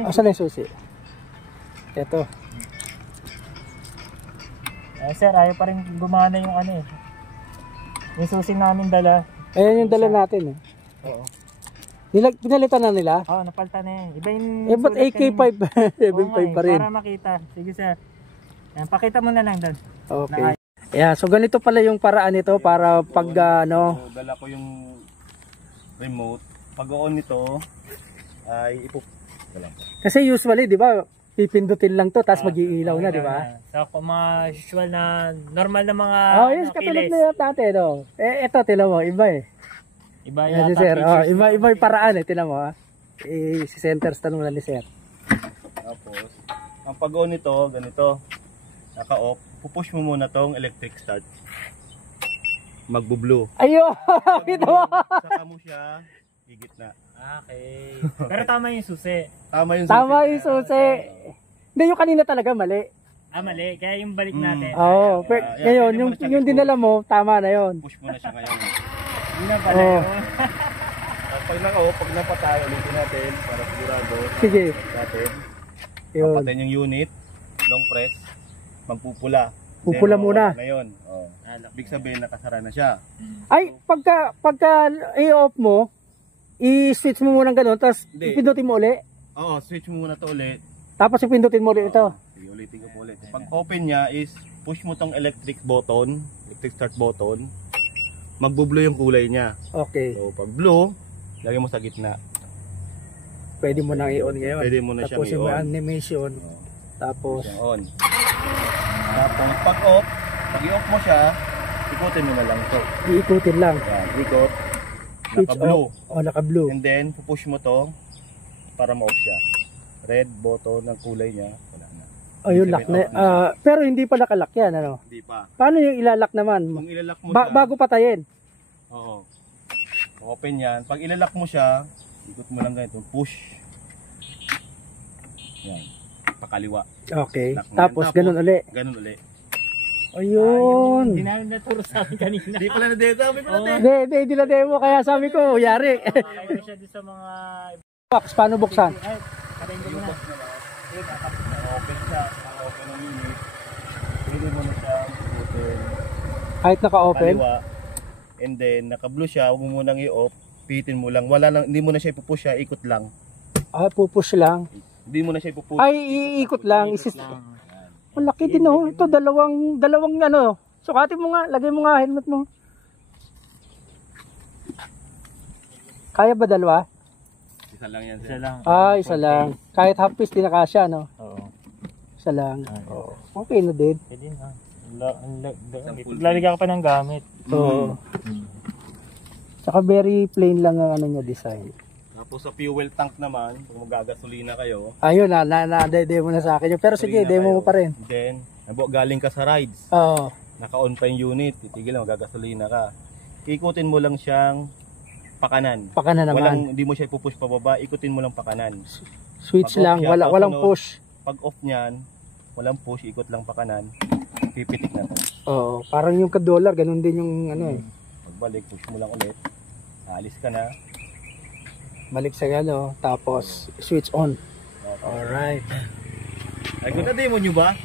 Asan na yung susi? Ito. Sir, ayaw pa rin gumana yung ano eh. Yung susi namin dala. Ayan yung dala natin eh. Oo. Pinalitan na nila? Oo, napalta na yan. Iba yung Ba't AK5? 7.5 pa rin. Para makita. Sige sir. Yan, pakita mo na lang doon. Okay. Yeah, so ganito pala yung paraan nito para pag ano. So, dala ko yung remote. Pag on nito ay Kasi usually, di ba, pipindutin lang to tapos mag-iilaw na, di ba? So, kung mga usual na normal na mga yes, katulad na yung tate, no? Ito, tila mo, iba eh. Iba yan si sir. Iba yung paraan eh, tila mo ha. Si center stand mo na ni sir. Tapos, ang pag-on nito, ganito, naka-off, pupush mo muna tong electric start. Magbo-blue. Ayun! Ito! Saka mo siya, higit na. Okay. Pero tama yung susi. Tama yung susi. Tama yung susi. Hindi, yung kanina talaga mali. Mali. Kaya yung balik natin. Oo. Ngayon, yung dinala mo, tama na yun. Push mo na siya ngayon. Hindi na pala yun. Pag naka-off, pag napatay, ulitin natin para sigurado. Sige. Natin. Yun. Papatin yung unit, long press, magpupula. Pupula muna. Ngayon, big sabihin nakasara na siya. Ay, pagka i-off mo, i-switch mo muna ganun, tapos ipindutin mo ulit. Oo, switch mo muna to ulit. Tapos ipindutin mo ulit ito. Ulitin ko po ulit. Pag open niya is, push mo tong electric button, electric start button, magbo-blue yung kulay niya. Okay. So, pag blue, lagay mo sa gitna. Pwede mo nang i-on ngayon. Pwede mo na siyang i-on. Tapos yung animation. Tapos on. Tapos pag off, pag i-off mo siya, ikutin mo na lang ito. Iikutin lang. Yan, ikot. Switch Naka-blue. naka-blue. And then, pupush mo to para ma-off siya. Red button ng kulay niya, wala na. Ayun, lock na. Pero hindi pa nakalock yan, ano? Hindi pa. Paano yung ilalock naman? Kung ilalock mo siya, bago patayin? Oo. Open yan. Pag ilalock mo siya, ikot mo lang ganito, push. Yan. Pakaliwa. Okay. Lock mo yan. Tapos ganun uli. Ganun uli. Ayun. Hindi namin naturo sa amin kanina. Hindi pala na-demo. Hindi na demo. Kaya sabi ko, yari. Kaya siya doon sa mga... Box, paano buksan? Ay, patayin ko muna. Open siya. Open ang unit. Pwede mo na siya ikutin. Kahit naka-open? Kaliwa. And then, naka-blue siya. Huwag mo munang i-off. Pihitin mo lang. Wala lang. Hindi mo na siya ipupush siya. Ikot lang. Pupush lang. Hindi mo na siya ipupush. Ay, iikot lang. Malaki din oh. Ito, dalawang ano. Sukatin mo nga. Lagay mo nga helmet mo. Kaya ba dalawa? Isa lang yan. Isa lang. Isa lang. Kahit half piece, di na kasya, no? Oo. Isa lang. Okay na din. Pwede na. Lalagyan ka pa ng gamit. Oo. Tsaka very plain lang ang ano niya design. Tapos sa fuel tank naman, kung magagasolina kayo. Ayun na-demo na sa akin. Pero sige, demo mo pa rin. Then, galing ka sa rides. Oo. Naka-on pa yung unit, titigil lang, magagasolina ka. Ikutin mo lang siyang pakanan. Pakanan naman. Hindi mo siya ipupush pababa, ikutin mo lang pakanan. Switch lang, walang push. Pag off niyan, walang push, ikot lang pakanan. Pipitik na to. Oo, parang yung ka-dollar, ganun din yung ano eh. Pagbalik, push mo lang ulit. Aalis ka na. Balik sa tapos switch on. Alright. Ay, kung na-demo nyo ba?